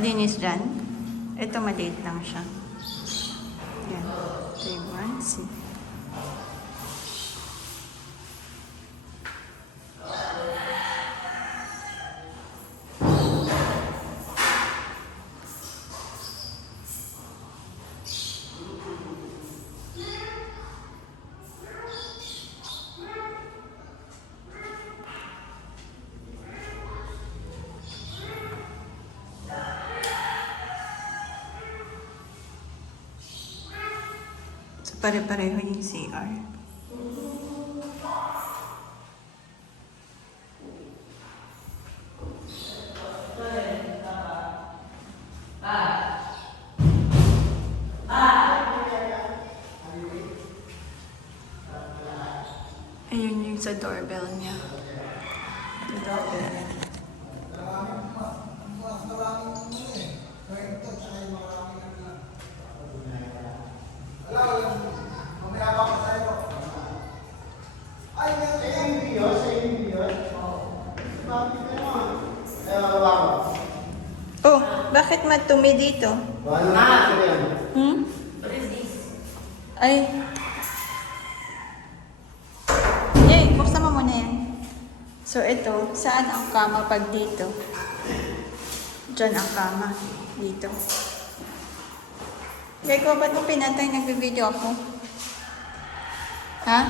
malinis dyan. Ito maliit lang siya. Yan. Ito yung one. See. Pare-pareho yung CR. Ayun yung sa doorbell niya. Doorbell. Oh, bakit matumi dito? Hmm? Ay. Yay, buksan mo muna yan. So, ito, saan ang kama pag dito? Diyan ang kama. Dito. Kaya ba't mo pinatay? Nagbe-video ako. Ha?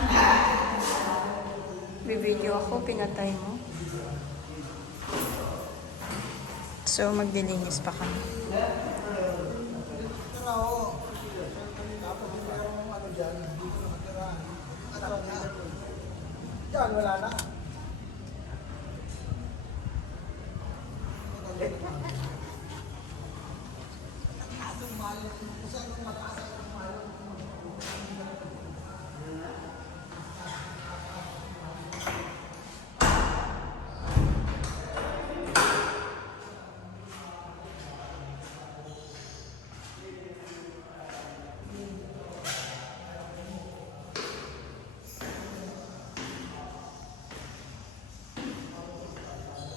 Bibideo ako, pinatay mo. So, magdilinis pa kami. Yan, wala na.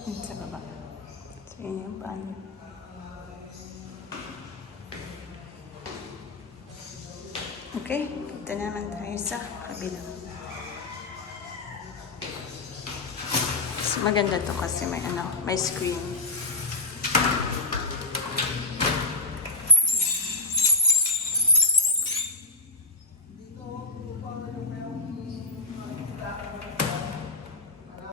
Sa baba. So, yun yung paano. Okay, ito naman tayo sa kabila. So, maganda to kasi may screen.